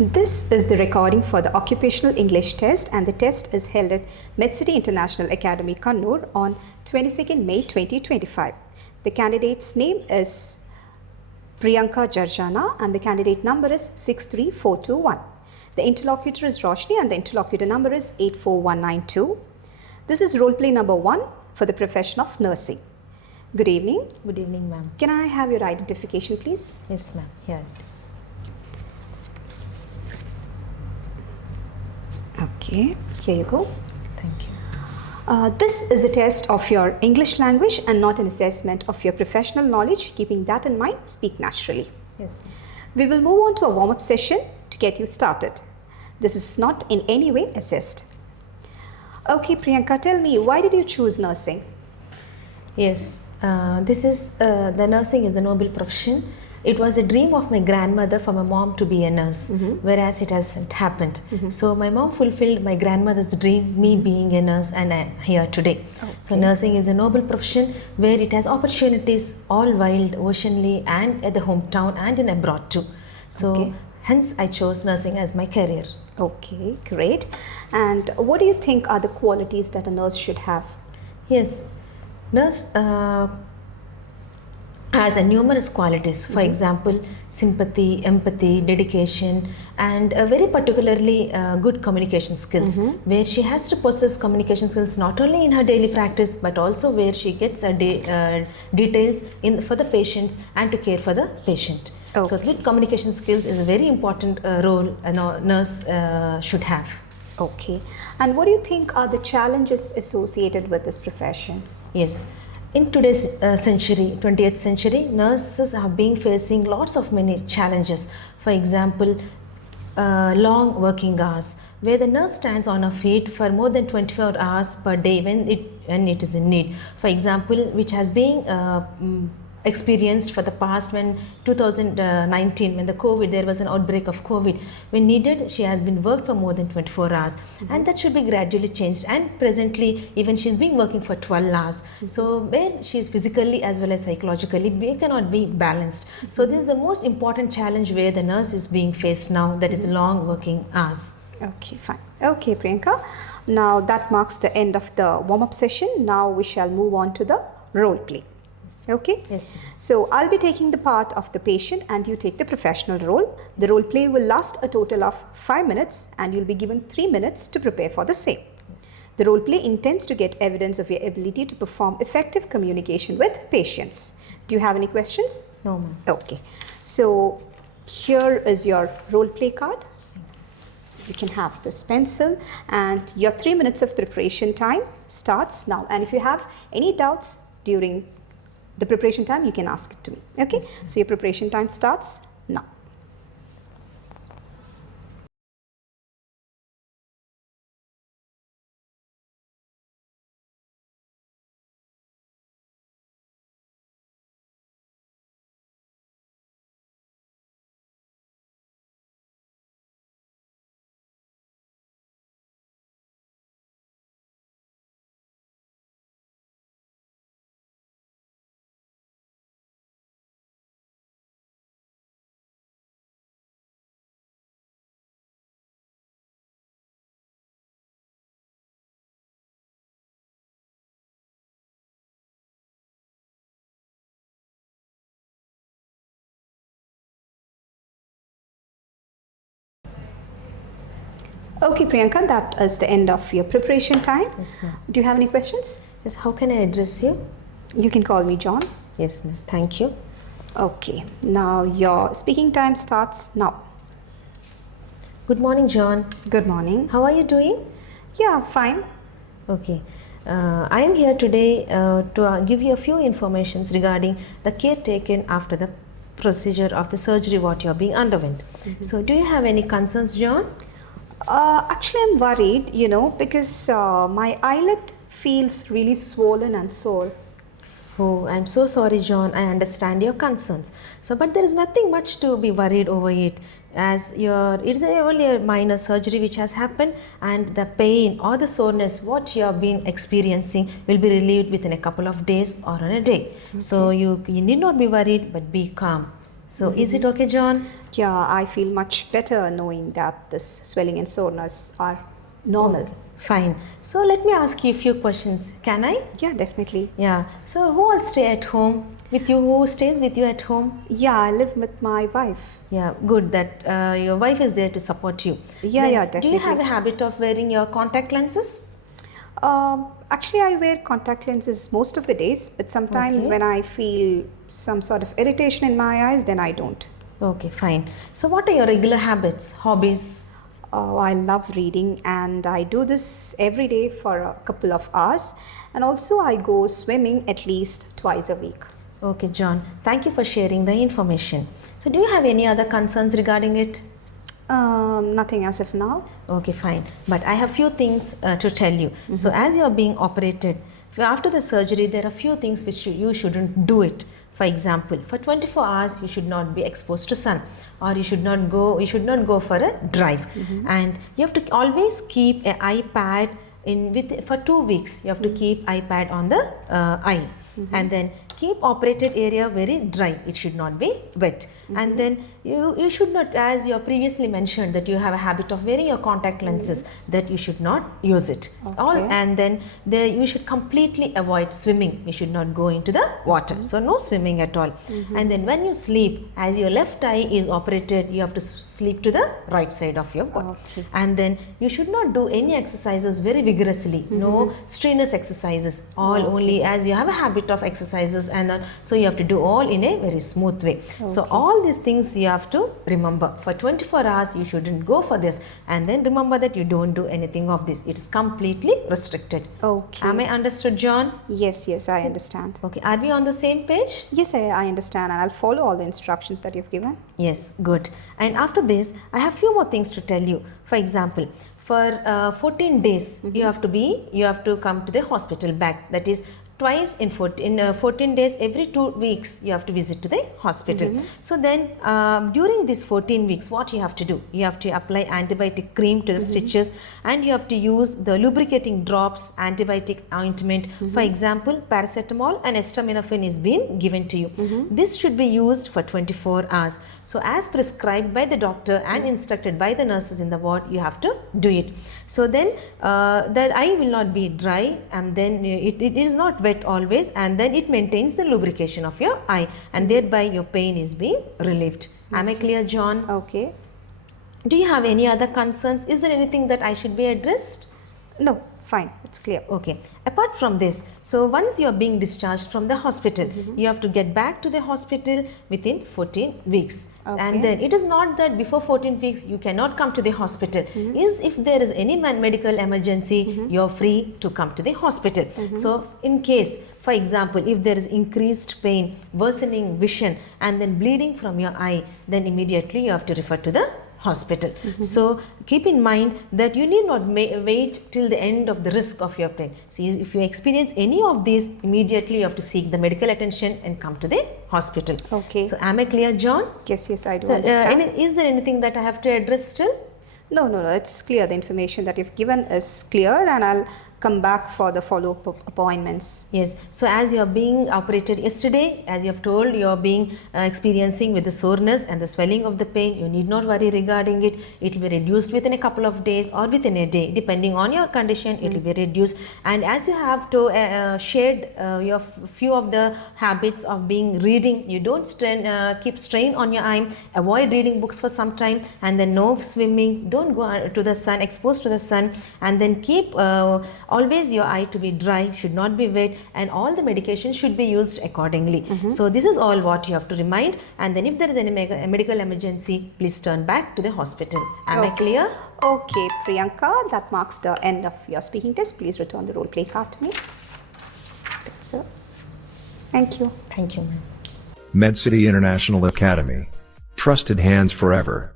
This is the recording for the Occupational English Test, and the test is held at MedCity International Academy, Kannur on 22nd May 2025. The candidate's name is Priyanka Jarjana and the candidate number is 63421. The interlocutor is Roshni and the interlocutor number is 84192. This is role play number 1 for the profession of nursing. Good evening. Good evening, ma'am. Can I have your identification, please? Yes, ma'am. Here it is. Okay, here you go. Thank you. This is a test of your English language and not an assessment of your professional knowledge. Keeping that in mind, speak naturally. Yes. We will move on to a warm-up session to get you started. This is not in any way assessed. Okay, Priyanka, tell me, why did you choose nursing? Yes, the nursing is the noble profession. It was a dream of my grandmother for my mom to be a nurse, whereas it hasn't happened. So my mom fulfilled my grandmother's dream, me being a nurse, and I'm here today. Okay. So nursing is a noble profession where it has opportunities all wild, oceanly, and at the hometown and in abroad too. So hence I chose nursing as my career. Okay, great. And what do you think are the qualities that a nurse should have? Yes, nurse has a numerous qualities. For example, sympathy, empathy, dedication, and very particularly good communication skills, where she has to possess communication skills not only in her daily practice but also where she gets details for the patients and to care for the patient. Okay. So good communication skills is a very important role a nurse should have. Okay. And what do you think are the challenges associated with this profession? Yes. In today's century, 20th century, nurses are being facing lots of many challenges. For example, long working hours, where the nurse stands on her feet for more than 24 hours per day when it is in need. For example, which has been experienced for the past when 2019 when there was an outbreak of COVID, when needed she has been worked for more than 24 hours, and that should be gradually changed, and presently even she's been working for 12 hours. So where she is physically as well as psychologically, we cannot be balanced. So this is the most important challenge where the nurse is being faced now, that is long working hours. Okay, fine. Okay, Priyanka. Now that marks the end of the warm-up session. Now we shall move on to the role play. Okay? Yes. So I'll be taking the part of the patient and you take the professional role. The role play will last a total of 5 minutes and you'll be given 3 minutes to prepare for the same. The role play intends to get evidence of your ability to perform effective communication with patients. Do you have any questions? No, ma'am. Okay. So here is your role play card. You can have this pencil and your 3 minutes of preparation time starts now. And if you have any doubts during the preparation time, you can ask it to me. Okay? Yes. So your preparation time starts now. Okay, Priyanka, that is the end of your preparation time. Yes, ma'am. Do you have any questions? Yes, how can I address you? You can call me John. Yes, ma'am. Thank you. Okay, now your speaking time starts now. Good morning, John. Good morning. How are you doing? Yeah, fine. Okay. I am here today to give you a few informations regarding the care taken after the procedure of the surgery what you are being underwent. So do you have any concerns, John? Actually, I'm worried, because my eyelid feels really swollen and sore. Oh, I'm so sorry, John. I understand your concerns. So, but there is nothing much to be worried over it, as it's only a minor surgery which has happened, and the pain or the soreness what you have been experiencing will be relieved within a couple of days or on a day. Okay. So you need not be worried, but be calm. So is it okay, John? Yeah, I feel much better knowing that this swelling and soreness are normal. Fine. So let me ask you a few questions. Can I? Yeah, definitely. Yeah. So who all stay at home with you? Who stays with you at home? Yeah, I live with my wife. Yeah, good that your wife is there to support you. Yeah, Then yeah, Do you have definitely. a habit of wearing your contact lenses? Actually, I wear contact lenses most of the days, but sometimes Okay. when I feel some sort of irritation in my eyes, then I don't. Okay, fine. So what are your regular habits, hobbies? I love reading and I do this every day for a couple of hours. And also, I go swimming at least twice a week. Okay, John. Thank you for sharing the information. So do you have any other concerns regarding it? Nothing as of now. Okay, fine. But I have few things to tell you. So as you are being operated, after the surgery, there are few things which you shouldn't do it. For example, for 24 hours, you should not be exposed to sun, or you should not go for a drive. And you have to always keep an iPad for 2 weeks. You have to keep iPad on the eye, and then keep operated area very dry. It should not be wet. And then you should not, as you previously mentioned, that you have a habit of wearing your contact lenses, that you should not use it. And then you should completely avoid swimming. You should not go into the water. So no swimming at all. And then when you sleep, as your left eye is operated, you have to sleep to the right side of your body. Okay. And then you should not do any exercises very vigorously. No strenuous exercises. All only as you have a habit of exercises, and so you have to do all in a very smooth way. So all these things you have to remember. For 24 hours you shouldn't go for this, and then remember that you don't do anything of this. It is completely restricted. Okay. Am I understood, John? Yes, I understand. Okay, are we on the same page? Yes, I understand, and I'll follow all the instructions that you've given. Yes, good. And after this, I have few more things to tell you. For example, for 14 days, you have to come to the hospital back. That is twice in 14 days, every 2 weeks you have to visit to the hospital. So then during these 14 weeks, what you have to do? You have to apply antibiotic cream to the stitches, and you have to use the lubricating drops, antibiotic ointment. For example, paracetamol and acetaminophen is being given to you. This should be used for 24 hours. So as prescribed by the doctor and instructed by the nurses in the ward, you have to do it. So then the eye will not be dry, and then it is not wet always, and then it maintains the lubrication of your eye, and thereby your pain is being relieved. Am I clear, John? Okay. Do you have any other concerns? Is there anything that I should be addressed? No, fine. It's clear. Okay. Apart from this, so once you are being discharged from the hospital, you have to get back to the hospital within 14 weeks. Okay. And then it is not that before 14 weeks you cannot come to the hospital. If there is any medical emergency, you are free to come to the hospital. So in case, for example, if there is increased pain, worsening vision, and then bleeding from your eye, then immediately you have to refer to the hospital. So keep in mind that you need not wait till the end of the risk of your pain. See, if you experience any of these, immediately you have to seek the medical attention and come to the hospital. Okay. So am I clear, John? Yes, I do So understand. is there anything that I have to address still? No, it's clear. The information that you've given is clear, and I'll come back for the follow-up appointments. Yes. So as you are being operated yesterday, as you have told, you are being experiencing with the soreness and the swelling of the pain. You need not worry regarding it. It will be reduced within a couple of days or within a day, depending on your condition. It will be reduced. And as you have to shared your few of the habits of being reading, you don't keep strain on your eye. Avoid reading books for some time, and then no swimming. Don't go to the sun, exposed to the sun, and then keep always your eye to be dry, should not be wet, and all the medication should be used accordingly. So this is all what you have to remind, and then if there is any medical emergency, please turn back to the hospital. Am I clear? Okay, Priyanka, that marks the end of your speaking test. Please return the role play card to me. That's it. Thank you. Thank you, ma'am. MedCity International Academy. Trusted hands forever.